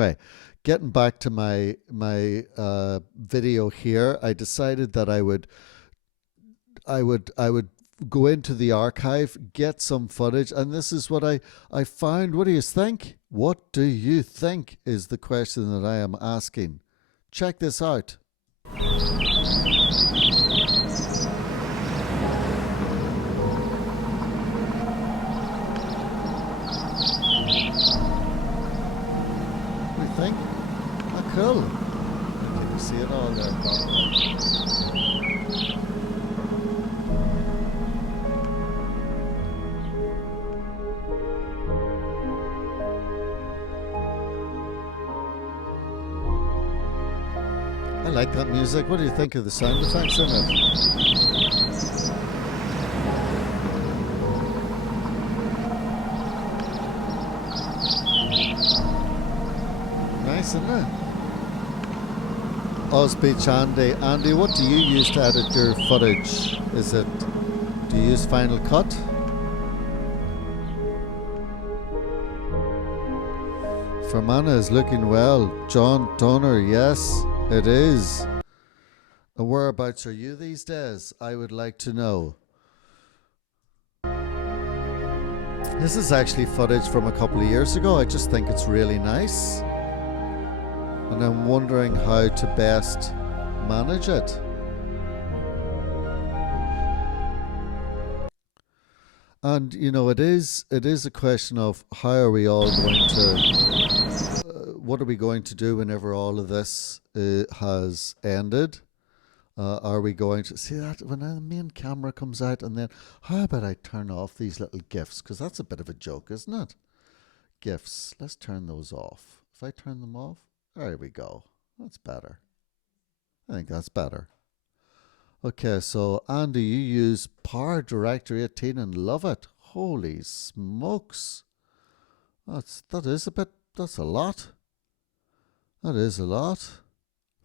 Anyway, getting back to my video here, I decided that I would go into the archive, get some footage, and this is what I found. What do you think? What do you think is the question that I am asking? Check this out. What do you think? Ah, cool. Can you see it all there, Bob? I like that music. What do you think of the sound effects in it? Nice, isn't it? Osbeach Andy. Andy, what do you use to edit your footage? Do you use Final Cut? Fermanagh is looking well. John Donner, yes, it is. And whereabouts are you these days? I would like to know. This is actually footage from a couple of years ago. I just think it's really nice. And I'm wondering how to best manage it. And it is a question of how are we all going to what are we going to do whenever all of this has ended? Are we going to see that when the main camera comes out, and then how about I turn off these little GIFs, because that's a bit of a joke, isn't it? GIFs, let's turn those off. If I turn them off, there we go. That's better. I think that's better. Okay, so Andy, you use Power Director 18 and love it. Holy smokes. That's a lot. That is a lot.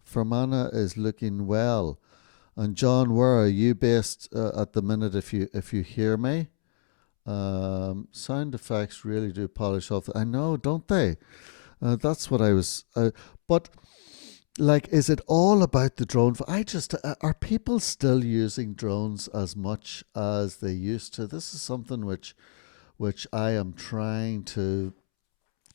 Fermanagh is looking well. And John, where are you based at the minute if you hear me? Sound effects really do polish off. I know, don't they? That's what I was. But like, is it all about the drone? Are people still using drones as much as they used to? This is something which I am trying to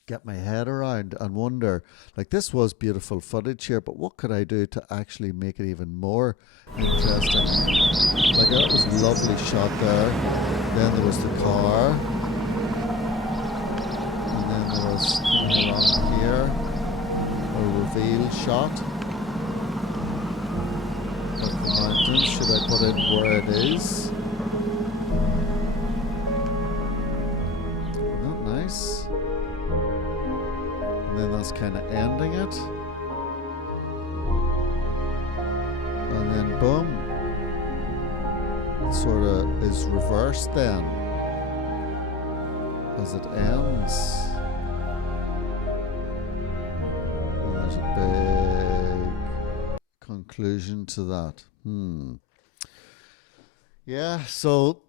get my head around and wonder. Like, this was beautiful footage here, but what could I do to actually make it even more interesting? Like, that was a lovely shot there. Then there was the car, and then there was coming along here a reveal shot of the mountains. Should I put it where it is? Not nice. And then that's kind of ending it. And then boom, it sort of is reversed then as it ends. Big conclusion to that. Yeah, so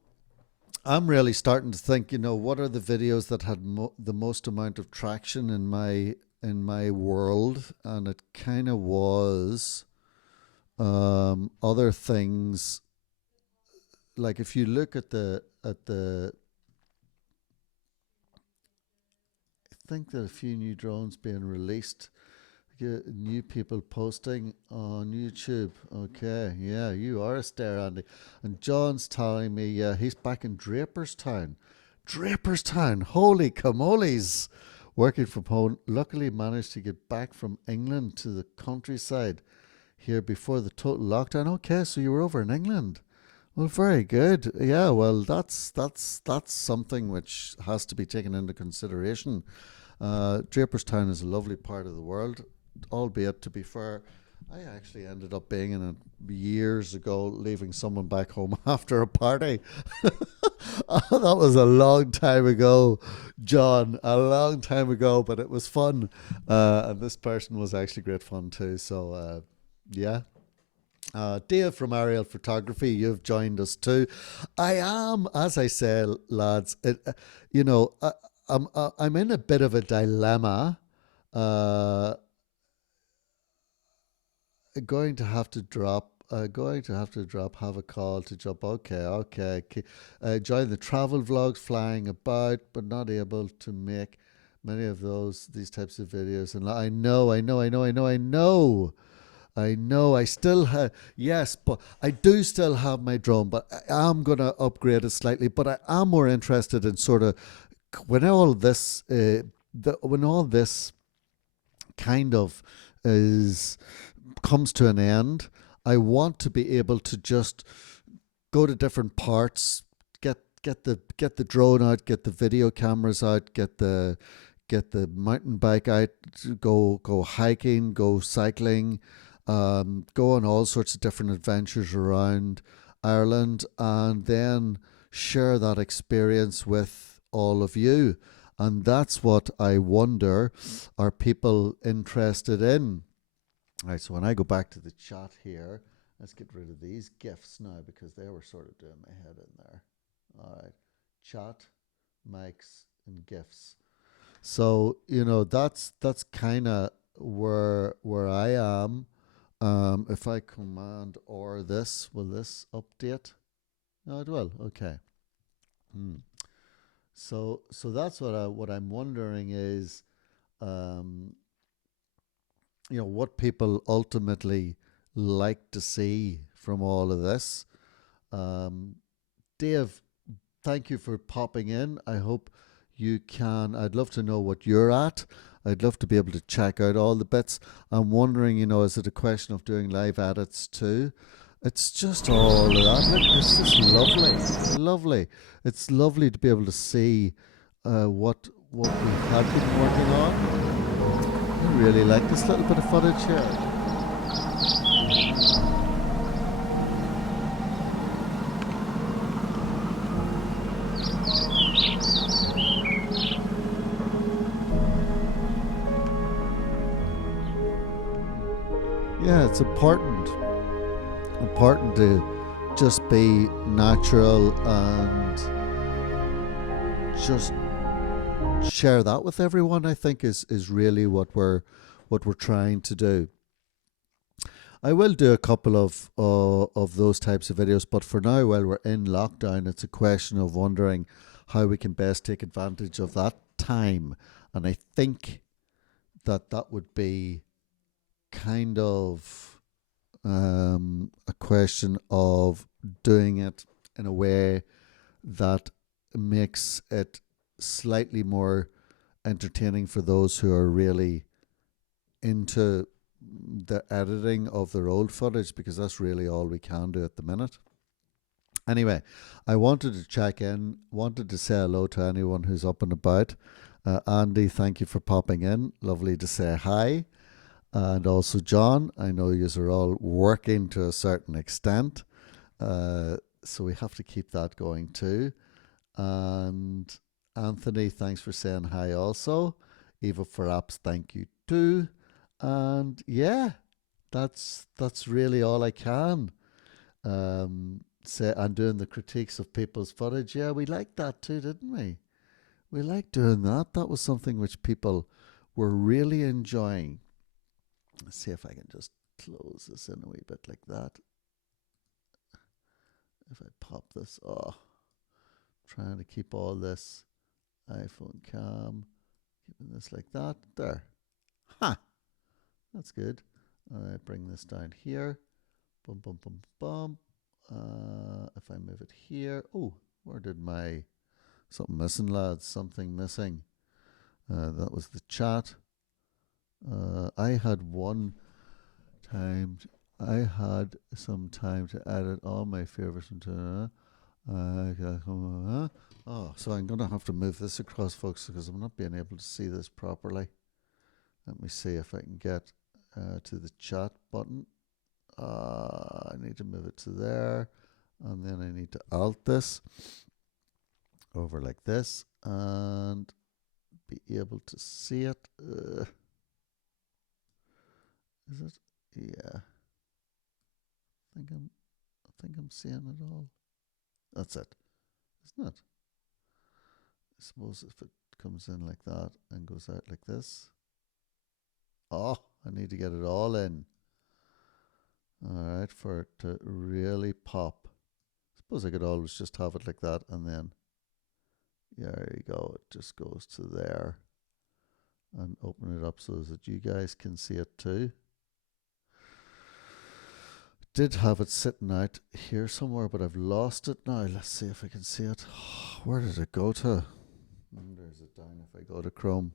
I'm really starting to think, what are the videos that had the most amount of traction in my world, and it kind of was other things. Like, if you look at the I think that a few new drones being released. New people posting on YouTube. Okay, yeah, you are a star, Andy. And John's telling me, yeah, he's back in Draperstown. Draperstown, holy camoles! Working from home. Luckily managed to get back from England to the countryside here before the total lockdown. Okay, so you were over in England. Well, very good. Yeah, well, that's something which has to be taken into consideration. Draperstown is a lovely part of the world, albeit, to be fair, I actually ended up being in it years ago, leaving someone back home after a party. That was a long time ago, John, a long time ago, but it was fun. And this person was actually great fun too. So, yeah. Dave from Ariel Photography, you've joined us too. I am, as I say, lads, I'm in a bit of a dilemma. Uh, going to have to drop. Going to have to drop. Have a call to jump. Okay, okay. Join the travel vlogs, flying about, but not able to make many of these types of videos. And I know, I know, I know, I know, I know. I know. I still have, yes, but I do still have my drone, but I am going to upgrade it slightly. But I am more interested in sort of when all this, when all this kind of is comes to an end, I want to be able to just go to different parts, get the drone out, get the video cameras out, get the mountain bike out, go hiking, go cycling, go on all sorts of different adventures around Ireland, and then share that experience with all of you. And that's what I wonder, are people interested in? All right, so when I go back to the chat here, let's get rid of these GIFs now because they were sort of doing my head in there. All right, chat, mics, and GIFs. So that's kind of where I am. If I command or this, will this update? No, it will. Okay. Hmm. So that's what I'm wondering is, um, what people ultimately like to see from all of this. Um, Dave, thank you for popping in. I hope you can. I'd love to know what you're at. I'd love to be able to check out all the bits. I'm wondering, is it a question of doing live edits too? It's just all of that. Look, it's just lovely, lovely. It's lovely to be able to see what we have been working on. I really like this little bit of footage here. Yeah, it's important to just be natural and just share that with everyone. I think is really what we're trying to do. I will do a couple of those types of videos, but for now, while we're in lockdown, it's a question of wondering how we can best take advantage of that time. And I think that would be kind of a question of doing it in a way that makes it slightly more entertaining for those who are really into the editing of their old footage, because that's really all we can do at the minute. Anyway, I wanted to check in, wanted to say hello to anyone who's up and about. Andy, thank you for popping in. Lovely to say hi. And also, John, I know you are all working to a certain extent. So we have to keep that going too. And Anthony, thanks for saying hi also. Eva for apps, thank you too. And yeah, that's really all I can say. I'm doing the critiques of people's footage. Yeah, we liked that too, didn't we? We liked doing that. That was something which people were really enjoying. Let's see if I can just close this in a wee bit like that. If I pop this, trying to keep all this iPhone cam, keeping this like that. There. Ha! That's good. I bring this down here. Bum, bum, bum, bum. If I move it here. Oh, where did my... Something missing, lads. Something missing. That was the chat. I had one time... I had some time to edit all my favorites into... so I'm going to have to move this across, folks, because I'm not being able to see this properly. Let me see if I can get to the chat button. I need to move it to there, and then I need to alt this over like this and be able to see it. Is it? Yeah. I think I'm seeing it all. That's it. Isn't it? I suppose if it comes in like that and goes out like this. Oh, I need to get it all in. All right, for it to really pop. Suppose I could always just have it like that and then, yeah, there you go. It just goes to there and open it up so that you guys can see it too. Did have it sitting out here somewhere, but I've lost it now. Let's see if I can see it. Where did it go to? There's it down if I go to Chrome.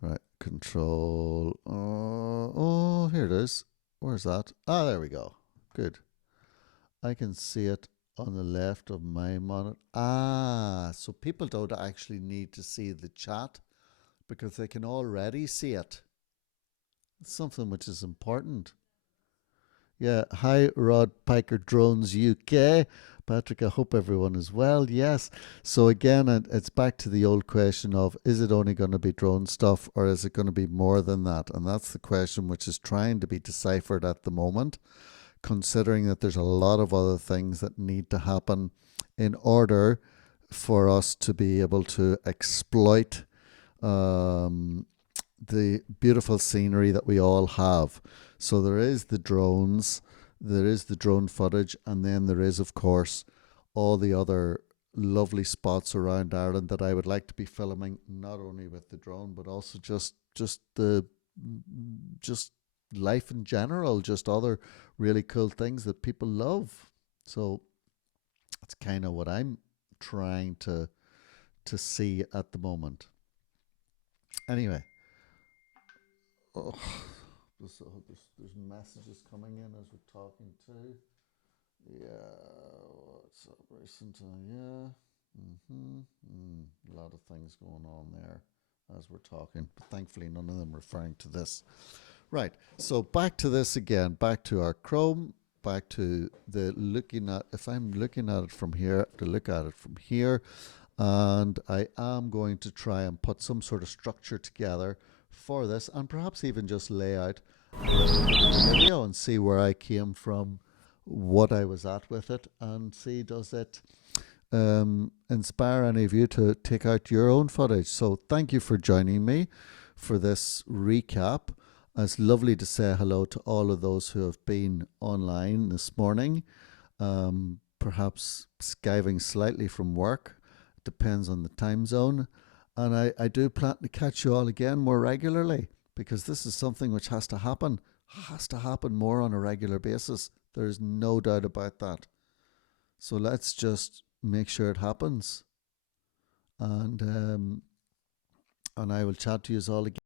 Right, control. Oh, here it is. Where's that? Ah, there we go. Good. I can see it on the left of my monitor. Ah, so people don't actually need to see the chat because they can already see it. It's something which is important. Yeah, hi Rod Piker Drones UK. Patrick, I hope everyone is well. Yes. So again, it's back to the old question of, is it only going to be drone stuff or is it going to be more than that? And that's the question which is trying to be deciphered at the moment, considering that there's a lot of other things that need to happen in order for us to be able to exploit the beautiful scenery that we all have. So there is the drones, there is the drone footage, and then there is, of course, all the other lovely spots around Ireland that I would like to be filming, not only with the drone, but also just life in general, just other really cool things that people love. So that's kind of what I'm trying to see at the moment. Anyway, oh, there's messages coming in as we're talking too. Yeah, what's up recently? Yeah, a lot of things going on there as we're talking, but thankfully none of them referring to this. Right, so back to this again, back to our Chrome, back to the looking at, if I'm looking at it from here, to look at it from here, and I am going to try and put some sort of structure together for this, and perhaps even just lay out a little bit of the video and see where I came from, what I was at with it, and see does it inspire any of you to take out your own footage. So thank you for joining me for this recap. It's lovely to say hello to all of those who have been online this morning, perhaps skiving slightly from work. Depends on the time zone. And I do plan to catch you all again more regularly, because this is something which has to happen more on a regular basis. There's no doubt about that. So let's just make sure it happens. And I will chat to you all again.